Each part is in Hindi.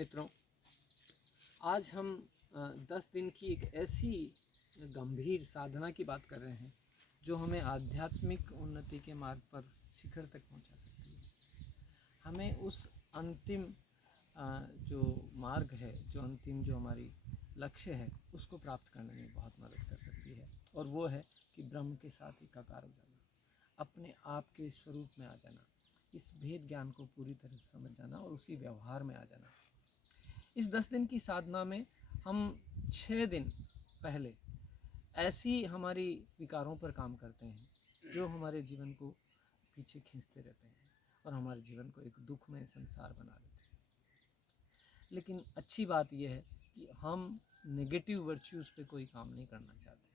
मित्रों, आज हम 10 दिन की एक ऐसी गंभीर साधना की बात कर रहे हैं जो हमें आध्यात्मिक उन्नति के मार्ग पर शिखर तक पहुंचा सकती है। हमें उस अंतिम जो मार्ग है, जो अंतिम जो हमारी लक्ष्य है, उसको प्राप्त करने में बहुत मदद कर सकती है। और वो है कि ब्रह्म के साथ एकाकार हो जाना, अपने आप के स्वरूप में आ जाना, इस भेद ज्ञान को पूरी तरह से समझ जाना और उसी व्यवहार में आ जाना। इस 10 दिन की साधना में हम 6 दिन पहले ऐसी हमारी विकारों पर काम करते हैं जो हमारे जीवन को पीछे खींचते रहते हैं और हमारे जीवन को एक दुखमय संसार बना देते हैं। लेकिन अच्छी बात यह है कि हम नेगेटिव वर्च्यूज़ पे कोई काम नहीं करना चाहते,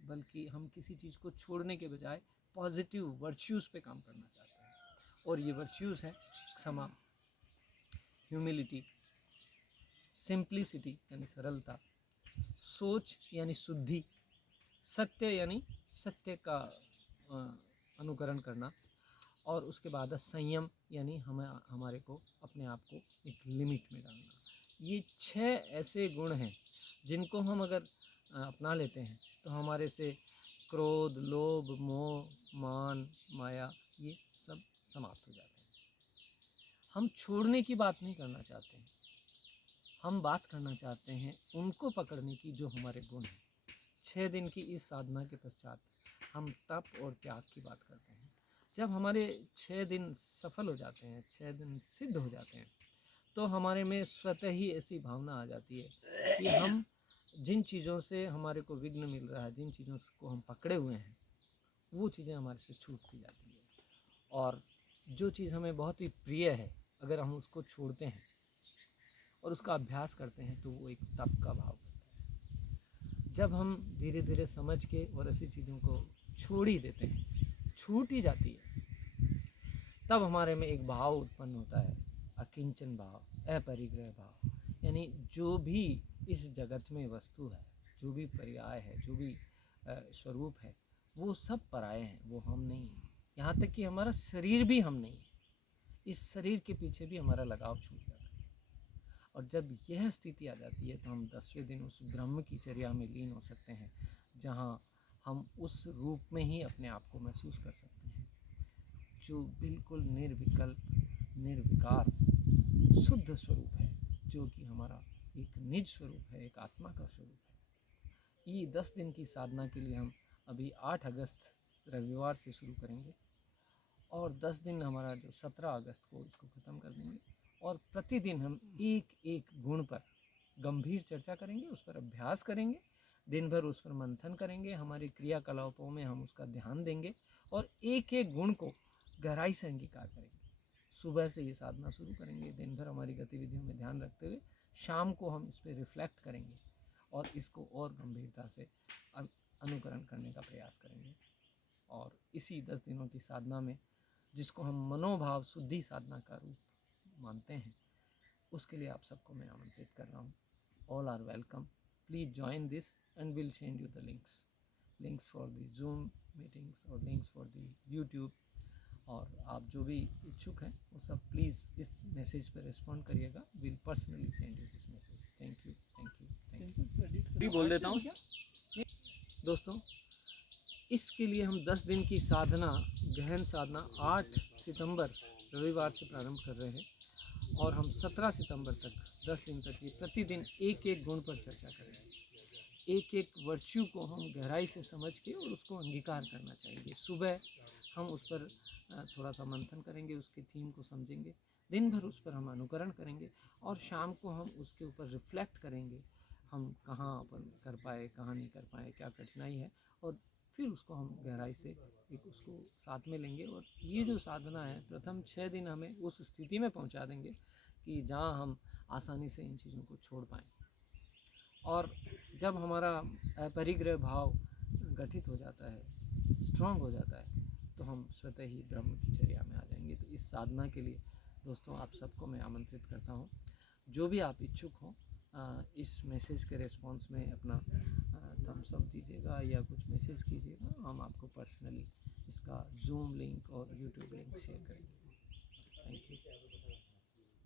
बल्कि हम किसी चीज़ को छोड़ने के बजाय पॉजिटिव वर्च्यूज़ पे काम करना चाहते हैं। और ये वर्च्यूज़ हैं क्षमा, ह्यूमिलिटी, सिंप्लिसिटी यानी सरलता, सोच यानी शुद्धि, सत्य यानी सत्य का अनुकरण करना, और उसके बाद संयम यानी हमारे को अपने आप को एक लिमिट में डालना। ये 6 ऐसे गुण हैं जिनको हम अगर अपना लेते हैं तो हमारे से क्रोध, लोभ, मोह, मान, माया ये सब समाप्त हो जाते हैं। हम छोड़ने की बात नहीं करना चाहते हैं, हम बात करना चाहते हैं उनको पकड़ने की जो हमारे गुण हैं। 6 दिन की इस साधना के पश्चात हम तप और त्याग की बात करते हैं। जब हमारे 6 दिन सफल हो जाते हैं, 6 दिन सिद्ध हो जाते हैं, तो हमारे में स्वतः ही ऐसी भावना आ जाती है कि हम जिन चीज़ों से हमारे को विघ्न मिल रहा है, जिन चीज़ों को हम पकड़े हुए हैं, वो चीज़ें हमारे से छूटती जाती है। और जो चीज़ हमें बहुत ही प्रिय है, अगर हम उसको छोड़ते हैं और उसका अभ्यास करते हैं तो वो एक तप का भाव करता है। जब हम धीरे धीरे समझ के और ऐसी चीज़ों को छोड़ ही देते हैं, छूट ही जाती है, तब हमारे में एक भाव उत्पन्न होता है, अकिंचन भाव, अपरिग्रह भाव। यानी जो भी इस जगत में वस्तु है, जो भी पर्याय है, जो भी स्वरूप है, वो सब पराये हैं, वो हम नहीं हैं। यहाँ तक कि हमारा शरीर भी हम नहीं है। इस शरीर के पीछे भी हमारा लगाव छूट जाता है। और जब यह स्थिति आ जाती है तो हम 10वें दिन उस ब्रह्म की चर्या में लीन हो सकते हैं, जहाँ हम उस रूप में ही अपने आप को महसूस कर सकते हैं, जो बिल्कुल निर्विकल्प, निर्विकार, शुद्ध स्वरूप है, जो कि हमारा एक निज स्वरूप है, एक आत्मा का स्वरूप है। ये 10 दिन की साधना के लिए हम अभी 8 अगस्त रविवार से शुरू करेंगे और 10 दिन हमारा जो 17 अगस्त को इसको ख़त्म कर देंगे। और प्रतिदिन हम एक एक गुण पर गंभीर चर्चा करेंगे, उस पर अभ्यास करेंगे, दिन भर उस पर मंथन करेंगे, हमारी क्रियाकलापों में हम उसका ध्यान देंगे और एक एक गुण को गहराई से अंगीकार करेंगे। सुबह से ये साधना शुरू करेंगे, दिन भर हमारी गतिविधियों में ध्यान रखते हुए शाम को हम इस पर रिफ्लेक्ट करेंगे और इसको और गंभीरता से अनुकरण करने का प्रयास करेंगे। और इसी 10 दिनों की साधना में, जिसको हम मनोभाव शुद्धि साधना का रूप मानते हैं, उसके लिए आप सबको मैं आमंत्रित कर रहा हूँ। All are welcome, please join this and will send you the links for the Zoom meetings और लिंक्स फॉर द यूट्यूब। और आप जो भी इच्छुक हैं वो सब प्लीज़ इस मैसेज पर रिस्पॉन्ड करिएगा। Will personally send you this message. Thank you, thank you, thank you. बोल देता हूँ क्या दोस्तों, इसके लिए हम 10 दिन की साधना, गहन साधना 8 सितंबर रविवार से प्रारंभ कर रहे हैं और हम 17 सितंबर तक 10 दिन तक ये प्रतिदिन एक एक गुण पर चर्चा करेंगे। एक एक वर्च्यू को हम गहराई से समझ के और उसको अंगीकार करना चाहिए। सुबह हम उस पर थोड़ा सा मंथन करेंगे, उसके थीम को समझेंगे, दिन भर उस पर हम अनुकरण करेंगे और शाम को हम उसके ऊपर रिफ्लेक्ट करेंगे, हम कहाँ अपन कर पाए, कहाँ नहीं कर पाए, क्या कठिनाई है, और फिर उसको हम गहराई से एक उसको साथ में लेंगे। और ये जो साधना है, प्रथम 6 दिन हमें उस स्थिति में पहुंचा देंगे कि जहां हम आसानी से इन चीज़ों को छोड़ पाएँ। और जब हमारा अपरिग्रह भाव गठित हो जाता है, स्ट्रांग हो जाता है, तो हम स्वतः ही ब्रह्म की चर्या में आ जाएंगे। तो इस साधना के लिए दोस्तों आप सबको मैं आमंत्रित करता हूँ। जो भी आप इच्छुक हों, इस मैसेज के रिस्पॉन्स में अपना थम्स अप दीजिएगा या कुछ मैसेज कीजिएगा, हम आपको पर्सनली इसका जूम लिंक और यूट्यूब लिंक शेयर करेंगे। Thank you.